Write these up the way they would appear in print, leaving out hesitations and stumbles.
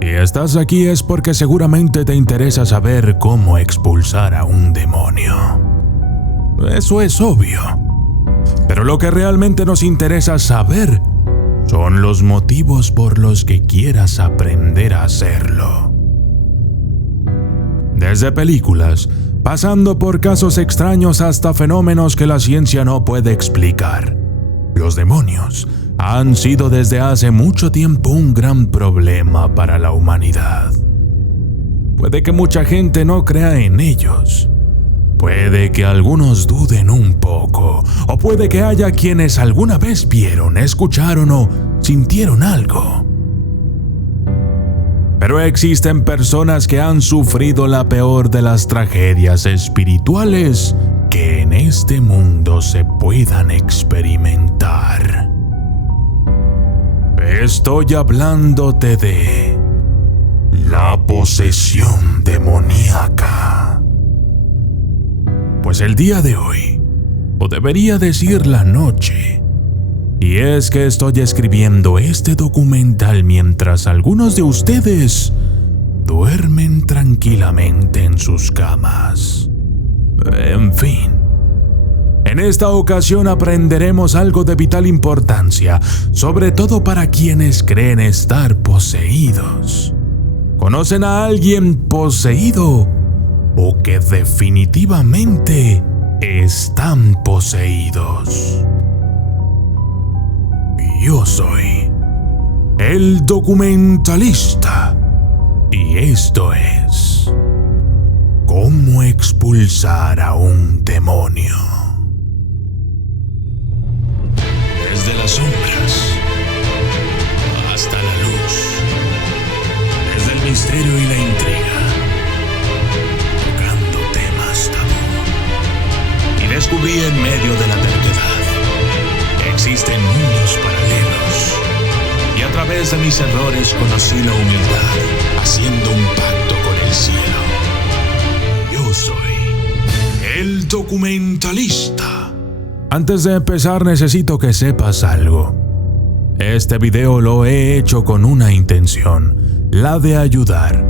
Si estás aquí es porque seguramente te interesa saber cómo expulsar a un demonio. Eso es obvio. Pero lo que realmente nos interesa saber son los motivos por los que quieras aprender a hacerlo. Desde películas, pasando por casos extraños hasta fenómenos que la ciencia no puede explicar, los demonios han sido desde hace mucho tiempo un gran problema para la humanidad. Puede que mucha gente no crea en ellos. Puede que algunos duden un poco, o puede que haya quienes alguna vez vieron, escucharon o sintieron algo. Pero existen personas que han sufrido la peor de las tragedias espirituales que en este mundo se puedan experimentar. Estoy hablándote de la posesión demoníaca. Pues el día de hoy, o debería decir la noche, y es que estoy escribiendo este documental mientras algunos de ustedes duermen tranquilamente en sus camas. En fin, en esta ocasión aprenderemos algo de vital importancia, sobre todo para quienes creen estar poseídos. ¿Conocen a alguien poseído o que definitivamente están poseídos? Yo soy el documentalista y esto es cómo expulsar a un demonio. Desde las sombras hasta la luz, desde el misterio y la intriga, tocando temas tabú. Y descubrí en medio de la terquedad que existen mundos paralelos, y a través de mis errores conocí la humildad, haciendo un pacto con el cielo. Yo soy el documentalista. Antes de empezar necesito que sepas algo. Este video lo he hecho con una intención, la de ayudar.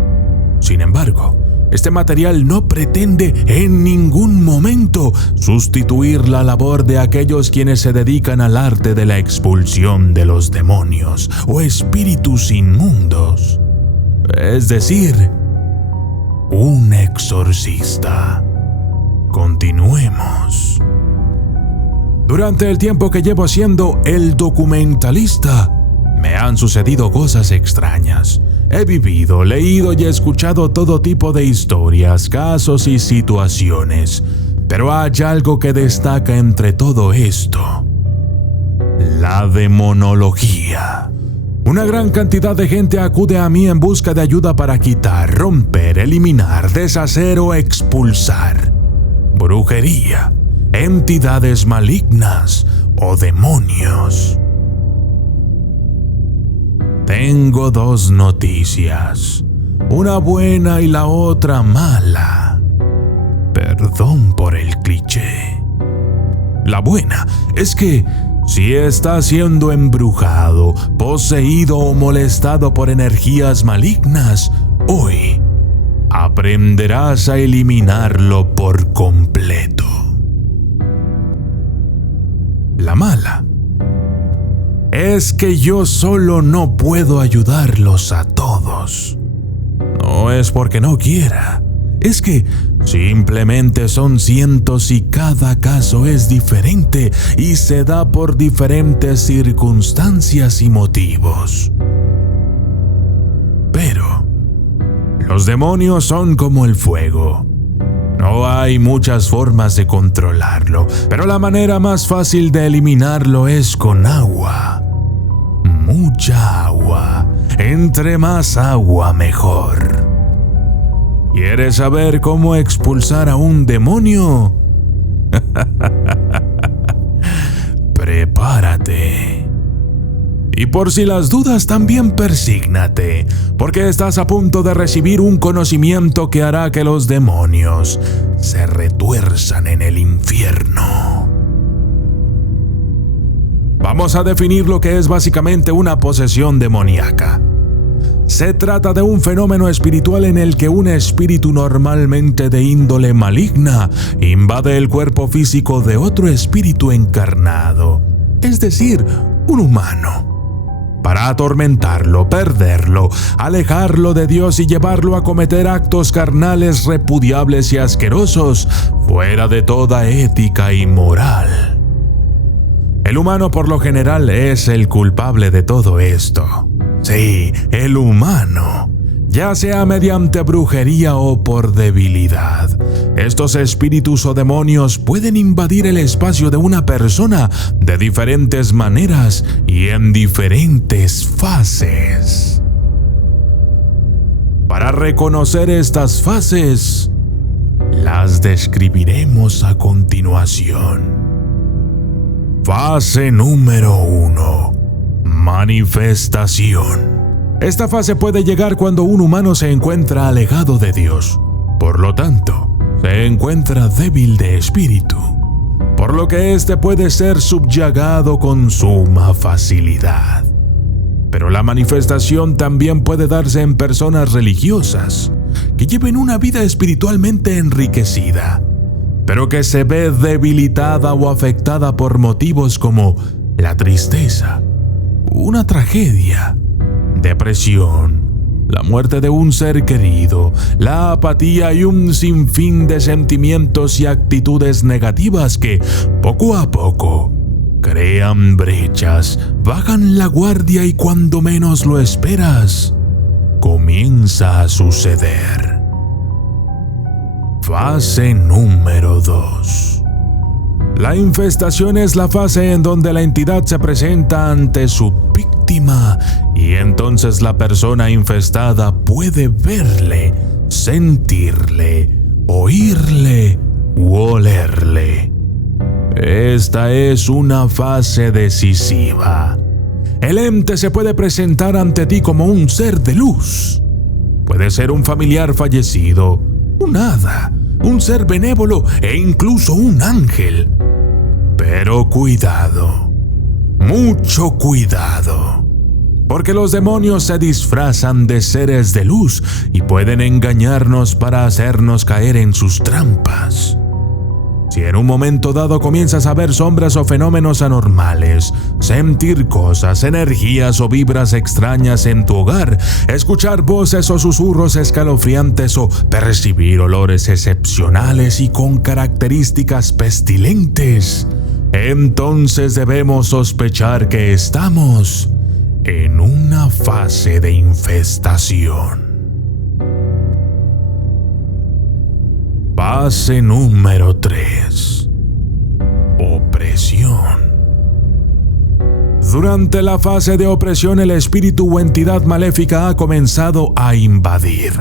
Sin embargo, este material no pretende en ningún momento sustituir la labor de aquellos quienes se dedican al arte de la expulsión de los demonios o espíritus inmundos. Es decir, un exorcista. Continuemos. Durante el tiempo que llevo siendo el documentalista, me han sucedido cosas extrañas. He vivido, leído y escuchado todo tipo de historias, casos y situaciones. Pero hay algo que destaca entre todo esto: la demonología. Una gran cantidad de gente acude a mí en busca de ayuda para quitar, romper, eliminar, deshacer o expulsar brujería, entidades malignas o demonios. Tengo dos noticias, una buena y la otra mala. Perdón por el cliché. La buena es que si estás siendo embrujado, poseído o molestado por energías malignas, hoy aprenderás a eliminarlo por completo. La mala es que yo solo no puedo ayudarlos a todos. No es porque no quiera, es que simplemente son cientos y cada caso es diferente y se da por diferentes circunstancias y motivos. Pero los demonios son como el fuego. No hay muchas formas de controlarlo, pero la manera más fácil de eliminarlo es con agua. Mucha agua. Entre más agua, mejor. ¿Quieres saber cómo expulsar a un demonio? Prepárate. Y por si las dudas, también persígnate, porque estás a punto de recibir un conocimiento que hará que los demonios se retuerzan en el infierno. Vamos a definir lo que es básicamente una posesión demoníaca. Se trata de un fenómeno espiritual en el que un espíritu normalmente de índole maligna invade el cuerpo físico de otro espíritu encarnado, es decir, un humano, para atormentarlo, perderlo, alejarlo de Dios y llevarlo a cometer actos carnales repudiables y asquerosos, fuera de toda ética y moral. El humano por lo general es el culpable de todo esto. Sí, el humano, ya sea mediante brujería o por debilidad. Estos espíritus o demonios pueden invadir el espacio de una persona de diferentes maneras y en diferentes fases. Para reconocer estas fases, las describiremos a continuación. Fase número 1. Manifestación. Esta fase puede llegar cuando un humano se encuentra alejado de Dios. Por lo tanto, se encuentra débil de espíritu, por lo que éste puede ser subyugado con suma facilidad. Pero la manifestación también puede darse en personas religiosas que lleven una vida espiritualmente enriquecida, pero que se ve debilitada o afectada por motivos como la tristeza, una tragedia, depresión, la muerte de un ser querido, la apatía y un sinfín de sentimientos y actitudes negativas que, poco a poco, crean brechas, bajan la guardia y cuando menos lo esperas, comienza a suceder. Fase número 2. La infestación es la fase en donde la entidad se presenta ante su víctima y entonces la persona infestada puede verle, sentirle, oírle u olerle. Esta es una fase decisiva. El ente se puede presentar ante ti como un ser de luz. Puede ser un familiar fallecido, un hada, un ser benévolo e incluso un ángel. Pero cuidado, mucho cuidado, porque los demonios se disfrazan de seres de luz y pueden engañarnos para hacernos caer en sus trampas. Si en un momento dado comienzas a ver sombras o fenómenos anormales, sentir cosas, energías o vibras extrañas en tu hogar, escuchar voces o susurros escalofriantes o percibir olores excepcionales y con características pestilentes, entonces debemos sospechar que estamos en una fase de infestación. Fase número 3. Opresión. Durante la fase de opresión, el espíritu o entidad maléfica ha comenzado a invadir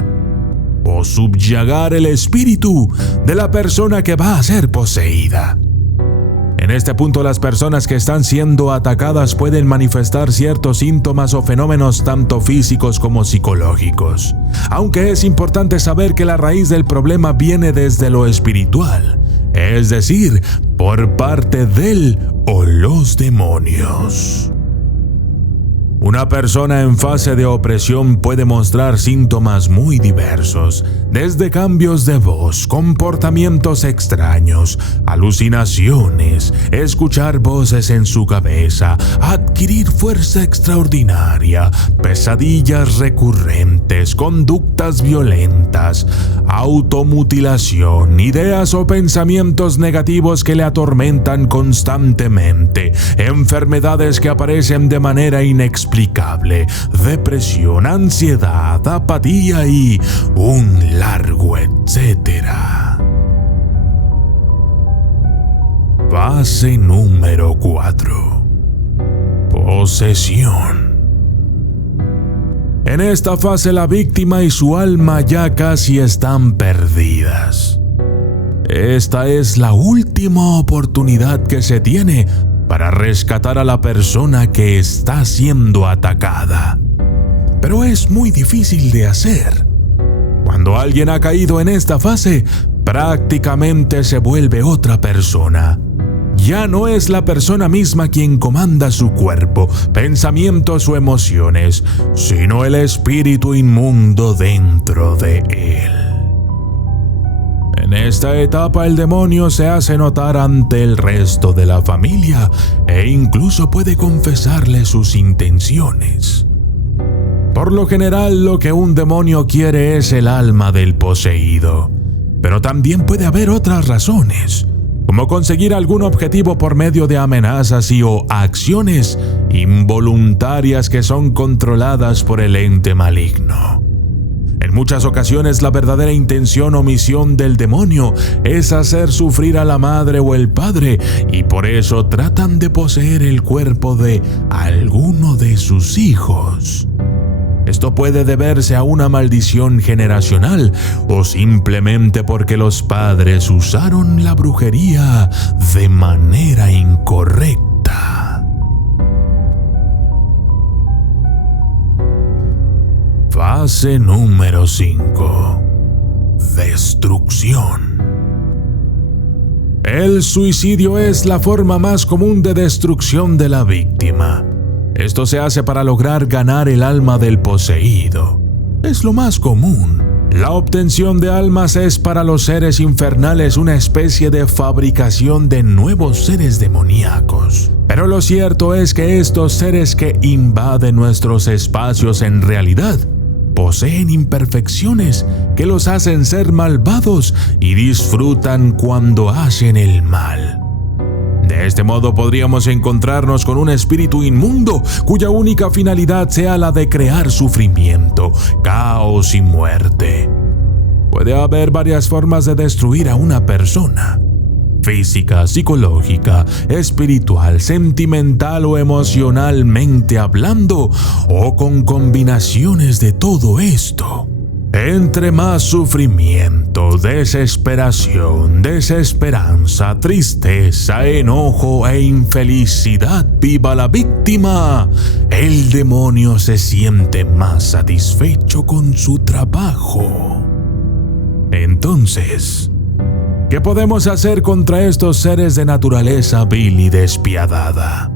o subyugar el espíritu de la persona que va a ser poseída. En este punto, las personas que están siendo atacadas pueden manifestar ciertos síntomas o fenómenos tanto físicos como psicológicos, aunque es importante saber que la raíz del problema viene desde lo espiritual, es decir, por parte del o los demonios. Una persona en fase de opresión puede mostrar síntomas muy diversos, desde cambios de voz, comportamientos extraños, alucinaciones, escuchar voces en su cabeza, adquirir fuerza extraordinaria, pesadillas recurrentes, conductas violentas, automutilación, ideas o pensamientos negativos que le atormentan constantemente, enfermedades que aparecen de manera inexplicable, depresión, ansiedad, apatía y un largo etcétera. Fase número 4. Posesión. En esta fase la víctima y su alma ya casi están perdidas. Esta es la última oportunidad que se tiene para rescatar a la persona que está siendo atacada. Pero es muy difícil de hacer. Cuando alguien ha caído en esta fase, prácticamente se vuelve otra persona. ya no es la persona misma quien comanda su cuerpo, pensamientos o emociones, sino el espíritu inmundo dentro de él. En esta etapa el demonio se hace notar ante el resto de la familia e incluso puede confesarle sus intenciones. Por lo general, lo que un demonio quiere es el alma del poseído, pero también puede haber otras razones, como conseguir algún objetivo por medio de amenazas o acciones involuntarias que son controladas por el ente maligno. En muchas ocasiones, la verdadera intención o misión del demonio es hacer sufrir a la madre o el padre, y por eso tratan de poseer el cuerpo de alguno de sus hijos. Esto puede deberse a una maldición generacional o simplemente porque los padres usaron la brujería de manera incorrecta. Fase número 5. Destrucción. El suicidio es la forma más común de destrucción de la víctima. Esto se hace para lograr ganar el alma del poseído. Es lo más común. La obtención de almas es para los seres infernales una especie de fabricación de nuevos seres demoníacos. Pero lo cierto es que estos seres que invaden nuestros espacios en realidad poseen imperfecciones que los hacen ser malvados y disfrutan cuando hacen el mal. De este modo podríamos encontrarnos con un espíritu inmundo cuya única finalidad sea la de crear sufrimiento, caos y muerte. Puede haber varias formas de destruir a una persona: física, psicológica, espiritual, sentimental o emocionalmente hablando, o con combinaciones de todo esto. Entre más sufrimiento, desesperación, desesperanza, tristeza, enojo e infelicidad viva la víctima, el demonio se siente más satisfecho con su trabajo. Entonces, ¿qué podemos hacer contra estos seres de naturaleza vil y despiadada?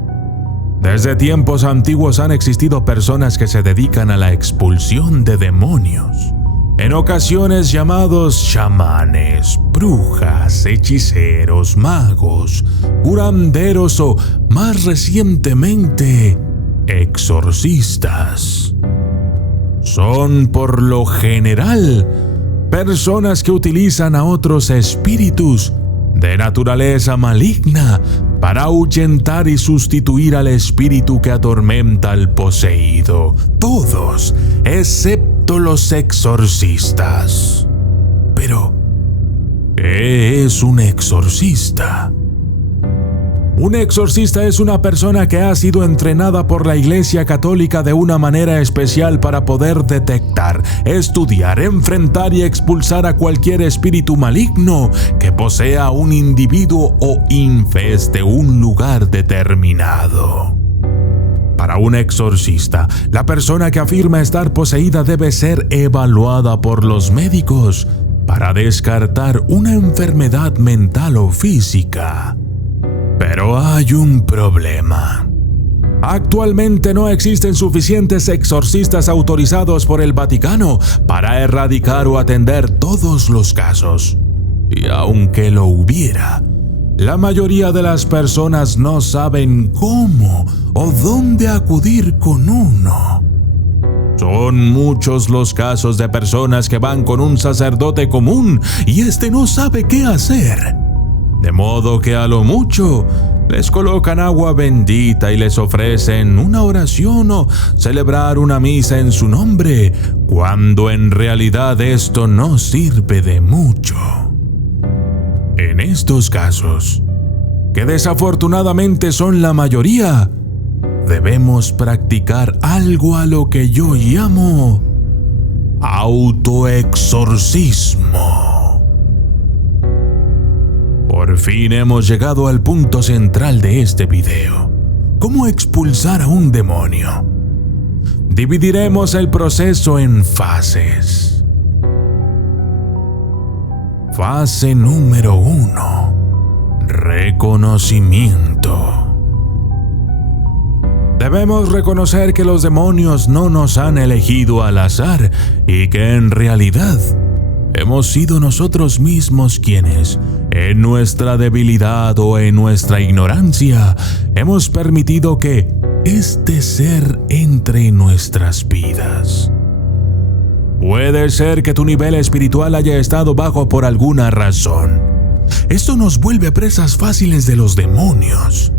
Desde tiempos antiguos han existido personas que se dedican a la expulsión de demonios, en ocasiones llamados chamanes, brujas, hechiceros, magos, curanderos o, más recientemente, exorcistas. Son, por lo general, personas que utilizan a otros espíritus de naturaleza maligna para ahuyentar y sustituir al espíritu que atormenta al poseído. Todos, excepto los exorcistas. Pero, ¿qué es un exorcista? Un exorcista es una persona que ha sido entrenada por la Iglesia Católica de una manera especial para poder detectar, estudiar, enfrentar y expulsar a cualquier espíritu maligno que posea un individuo o infeste un lugar determinado. Para un exorcista, la persona que afirma estar poseída debe ser evaluada por los médicos para descartar una enfermedad mental o física. Pero hay un problema. Actualmente no existen suficientes exorcistas autorizados por el Vaticano para erradicar o atender todos los casos. Y aunque lo hubiera, la mayoría de las personas no saben cómo o dónde acudir con uno. Son muchos los casos de personas que van con un sacerdote común y este no sabe qué hacer. De modo que a lo mucho les colocan agua bendita y les ofrecen una oración o celebrar una misa en su nombre, cuando en realidad esto no sirve de mucho. En estos casos, que desafortunadamente son la mayoría, debemos practicar algo a lo que yo llamo autoexorcismo. Por fin hemos llegado al punto central de este video: ¿cómo expulsar a un demonio? Dividiremos el proceso en fases. Fase número 1: Reconocimiento. Debemos reconocer que los demonios no nos han elegido al azar y que en realidad hemos sido nosotros mismos quienes, en nuestra debilidad o en nuestra ignorancia, hemos permitido que este ser entre en nuestras vidas. Puede ser que tu nivel espiritual haya estado bajo por alguna razón. Esto nos vuelve presas fáciles de los demonios.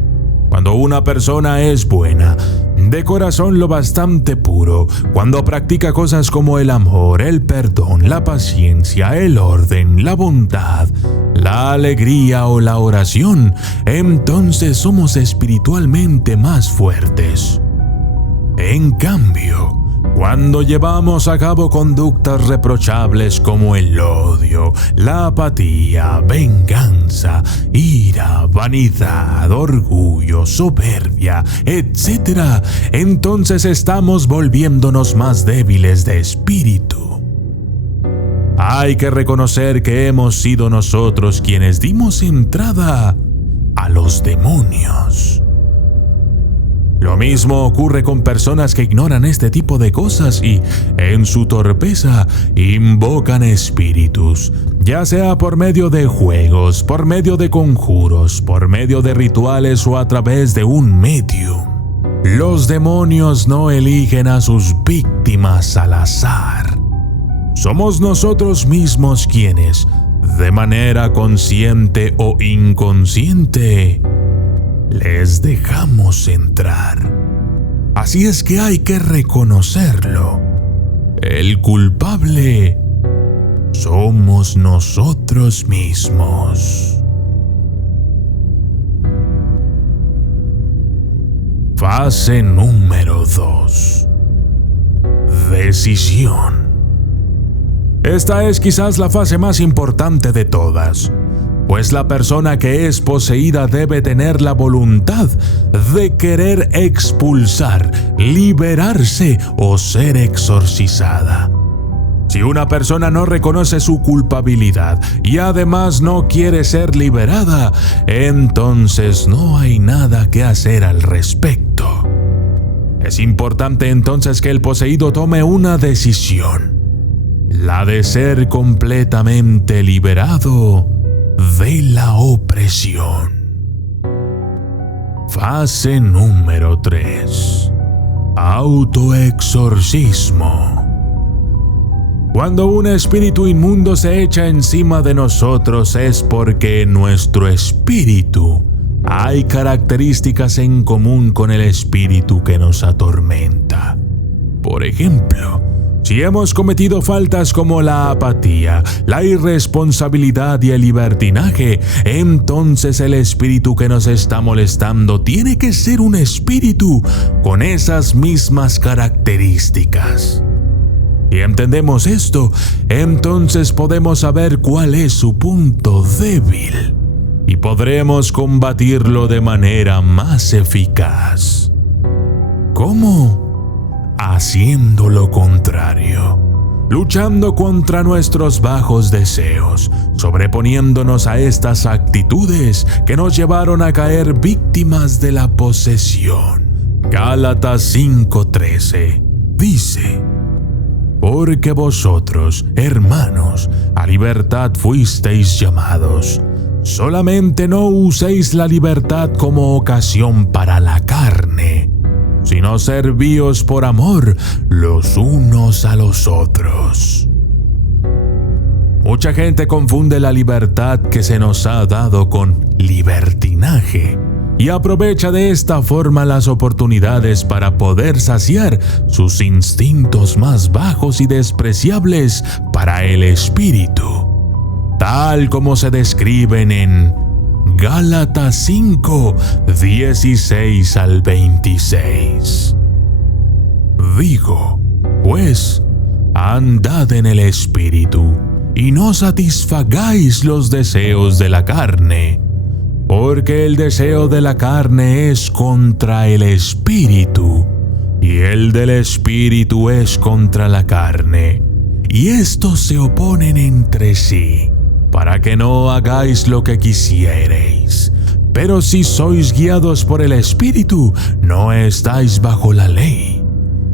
Cuando una persona es buena, de corazón lo bastante puro, cuando practica cosas como el amor, el perdón, la paciencia, el orden, la bondad, la alegría o la oración, entonces somos espiritualmente más fuertes. En cambio, cuando llevamos a cabo conductas reprochables como el odio, la apatía, venganza, ira, vanidad, orgullo, soberbia, etc., entonces estamos volviéndonos más débiles de espíritu. Hay que reconocer que hemos sido nosotros quienes dimos entrada a los demonios. Lo mismo ocurre con personas que ignoran este tipo de cosas y, en su torpeza, invocan espíritus, ya sea por medio de juegos, por medio de conjuros, por medio de rituales o a través de un medium. Los demonios no eligen a sus víctimas al azar. Somos nosotros mismos quienes, de manera consciente o inconsciente, les dejamos entrar. Así es que hay que reconocerlo. El culpable somos nosotros mismos. Fase número 2. Decisión. Esta es quizás la fase más importante de todas, pues la persona que es poseída debe tener la voluntad de querer expulsar, liberarse o ser exorcizada. Si una persona no reconoce su culpabilidad y además no quiere ser liberada, entonces no hay nada que hacer al respecto. Es importante entonces que el poseído tome una decisión, la de ser completamente liberado de la opresión. Fase número 3. Autoexorcismo. Cuando un espíritu inmundo se echa encima de nosotros es porque en nuestro espíritu hay características en común con el espíritu que nos atormenta. Por ejemplo, si hemos cometido faltas como la apatía, la irresponsabilidad y el libertinaje, entonces el espíritu que nos está molestando tiene que ser un espíritu con esas mismas características. Si entendemos esto, entonces podemos saber cuál es su punto débil y podremos combatirlo de manera más eficaz. ¿Cómo? Haciendo lo contrario, luchando contra nuestros bajos deseos, sobreponiéndonos a estas actitudes que nos llevaron a caer víctimas de la posesión. Gálatas 5:13 dice: porque vosotros, hermanos, a libertad fuisteis llamados. Solamente no uséis la libertad como ocasión para la carne, sino servíos por amor los unos a los otros. Mucha gente confunde la libertad que se nos ha dado con libertinaje y aprovecha de esta forma las oportunidades para poder saciar sus instintos más bajos y despreciables para el espíritu, tal como se describen en Gálatas 5, 16 al 26. Digo, pues, andad en el espíritu, y no satisfagáis los deseos de la carne, porque el deseo de la carne es contra el espíritu, y el del espíritu es contra la carne, y estos se oponen entre sí, para que no hagáis lo que quisiereis. Pero si sois guiados por el Espíritu, no estáis bajo la ley.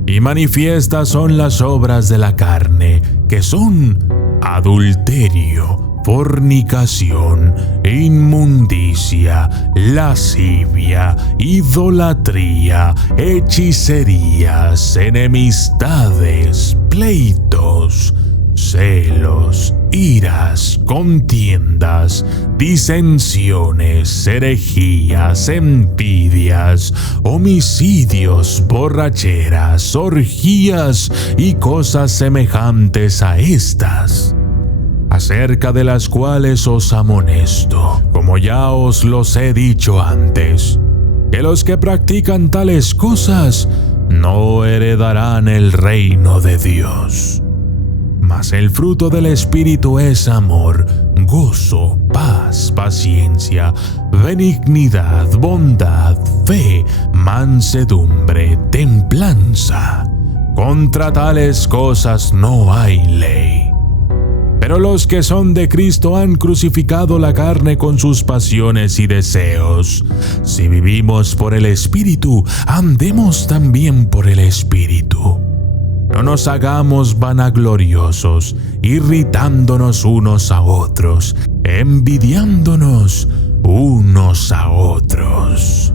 Y manifiestas son las obras de la carne, que son adulterio, fornicación, inmundicia, lascivia, idolatría, hechicerías, enemistades, pleitos, celos, iras, contiendas, disensiones, herejías, envidias, homicidios, borracheras, orgías y cosas semejantes a estas, acerca de las cuales os amonesto, como ya os los he dicho antes, que los que practican tales cosas no heredarán el reino de Dios. Mas el fruto del Espíritu es amor, gozo, paz, paciencia, benignidad, bondad, fe, mansedumbre, templanza. Contra tales cosas no hay ley. Pero los que son de Cristo han crucificado la carne con sus pasiones y deseos. Si vivimos por el Espíritu, andemos también por el Espíritu. No nos hagamos vanagloriosos, irritándonos unos a otros, envidiándonos unos a otros.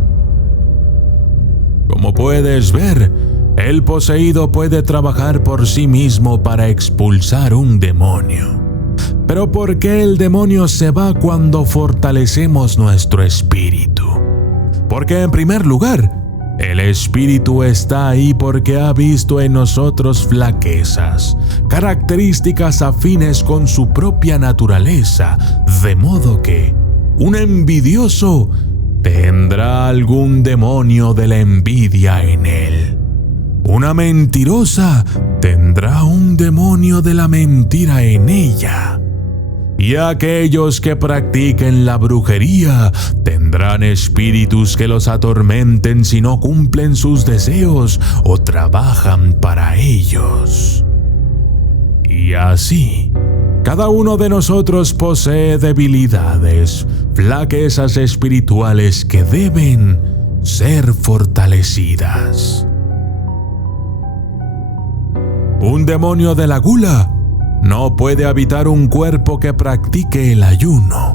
Como puedes ver, el poseído puede trabajar por sí mismo para expulsar un demonio. Pero ¿por qué el demonio se va cuando fortalecemos nuestro espíritu? Porque en primer lugar, el Espíritu está ahí porque ha visto en nosotros flaquezas, características afines con su propia naturaleza, de modo que un envidioso tendrá algún demonio de la envidia en él. Una mentirosa tendrá un demonio de la mentira en ella. Y aquellos que practiquen la brujería tendrán espíritus que los atormenten si no cumplen sus deseos o trabajan para ellos. Y así, cada uno de nosotros posee debilidades, flaquezas espirituales que deben ser fortalecidas. Un demonio de la gula no puede habitar un cuerpo que practique el ayuno.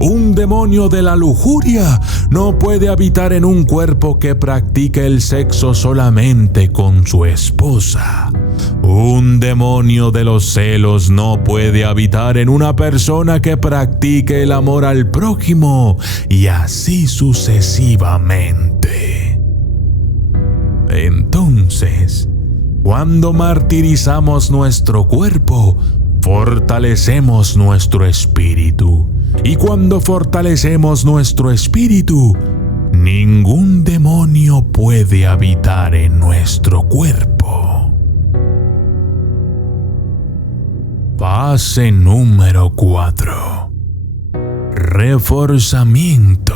Un demonio de la lujuria no puede habitar en un cuerpo que practique el sexo solamente con su esposa. Un demonio de los celos no puede habitar en una persona que practique el amor al prójimo, y así sucesivamente. Entonces, cuando martirizamos nuestro cuerpo, fortalecemos nuestro espíritu. Y cuando fortalecemos nuestro espíritu, ningún demonio puede habitar en nuestro cuerpo. Fase número 4. Reforzamiento.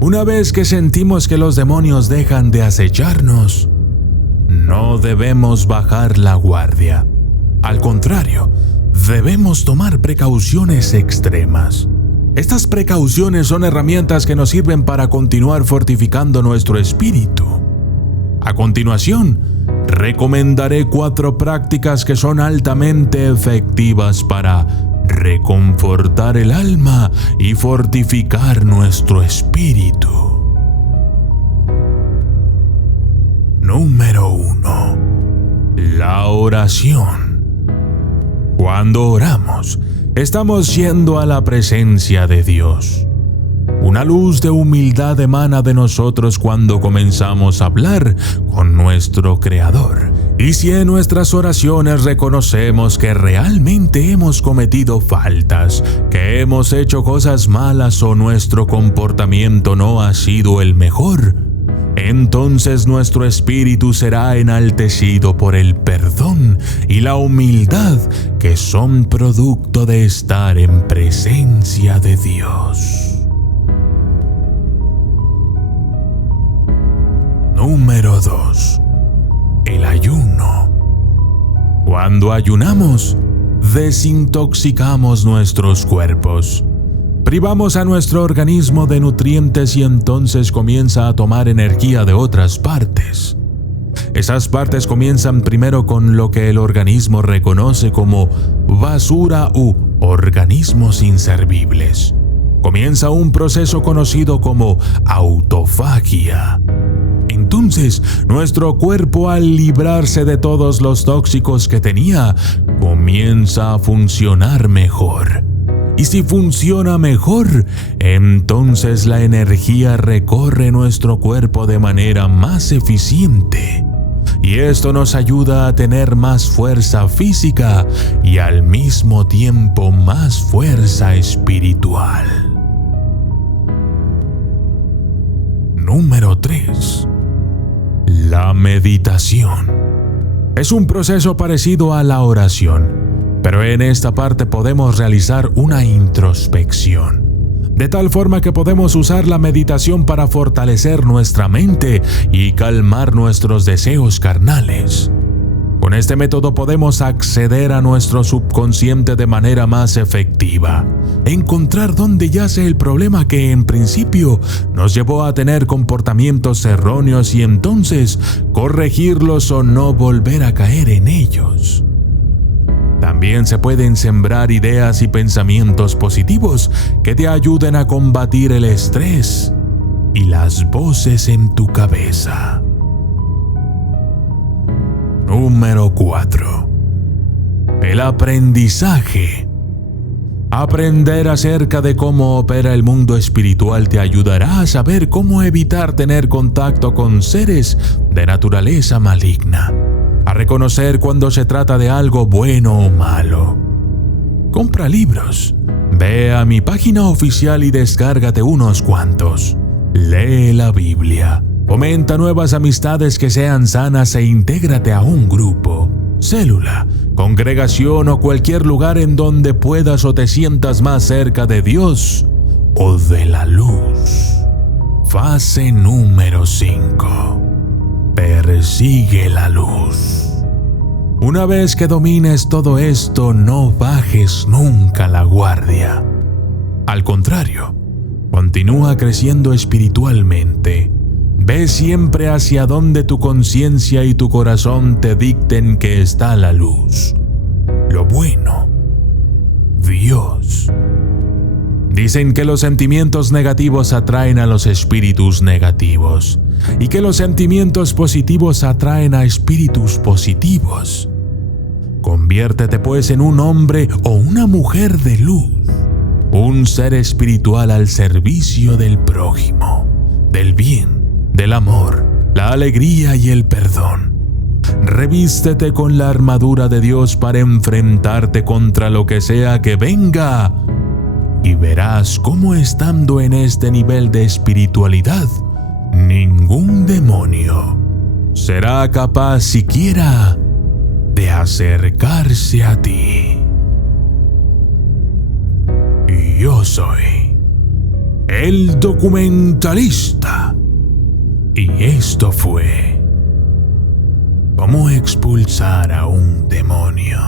Una vez que sentimos que los demonios dejan de acecharnos, no debemos bajar la guardia. Al contrario, debemos tomar precauciones extremas. Estas precauciones son herramientas que nos sirven para continuar fortificando nuestro espíritu. A continuación, recomendaré 4 prácticas que son altamente efectivas para reconfortar el alma y fortificar nuestro espíritu. Número 1. La oración. Cuando oramos, estamos yendo a la presencia de Dios. Una luz de humildad emana de nosotros cuando comenzamos a hablar con nuestro Creador. Y si en nuestras oraciones reconocemos que realmente hemos cometido faltas, que hemos hecho cosas malas o nuestro comportamiento no ha sido el mejor, entonces nuestro espíritu será enaltecido por el perdón y la humildad que son producto de estar en presencia de Dios. Número 2. El ayuno. Cuando ayunamos, desintoxicamos nuestros cuerpos. Privamos a nuestro organismo de nutrientes y entonces comienza a tomar energía de otras partes. Esas partes comienzan primero con lo que el organismo reconoce como basura u organismos inservibles. Comienza un proceso conocido como autofagia. Entonces, nuestro cuerpo, al librarse de todos los tóxicos que tenía, comienza a funcionar mejor. Y si funciona mejor, entonces la energía recorre nuestro cuerpo de manera más eficiente. Y esto nos ayuda a tener más fuerza física y al mismo tiempo más fuerza espiritual. Número 3. La meditación. Es un proceso parecido a la oración. Pero en esta parte podemos realizar una introspección, de tal forma que podemos usar la meditación para fortalecer nuestra mente y calmar nuestros deseos carnales. Con este método podemos acceder a nuestro subconsciente de manera más efectiva, encontrar dónde yace el problema que en principio nos llevó a tener comportamientos erróneos y entonces corregirlos o no volver a caer en ellos. También se pueden sembrar ideas y pensamientos positivos que te ayuden a combatir el estrés y las voces en tu cabeza. Número 4. El aprendizaje. Aprender acerca de cómo opera el mundo espiritual te ayudará a saber cómo evitar tener contacto con seres de naturaleza maligna, a reconocer cuando se trata de algo bueno o malo. Compra libros, ve a mi página oficial y descárgate unos cuantos. Lee la Biblia, fomenta nuevas amistades que sean sanas e intégrate a un grupo, célula, congregación o cualquier lugar en donde puedas o te sientas más cerca de Dios o de la luz. Fase número 5. Persigue la luz. Una vez que domines todo esto, no bajes nunca la guardia. Al contrario, continúa creciendo espiritualmente. Ve siempre hacia donde tu conciencia y tu corazón te dicten que está la luz, lo bueno, Dios. Dicen que los sentimientos negativos atraen a los espíritus negativos y que los sentimientos positivos atraen a espíritus positivos. Conviértete pues en un hombre o una mujer de luz, un ser espiritual al servicio del prójimo, del bien, del amor, la alegría y el perdón. Revístete con la armadura de Dios para enfrentarte contra lo que sea que venga y verás cómo estando en este nivel de espiritualidad, ningún demonio será capaz siquiera de acercarse a ti. Yo soy el documentalista y esto fue cómo expulsar a un demonio.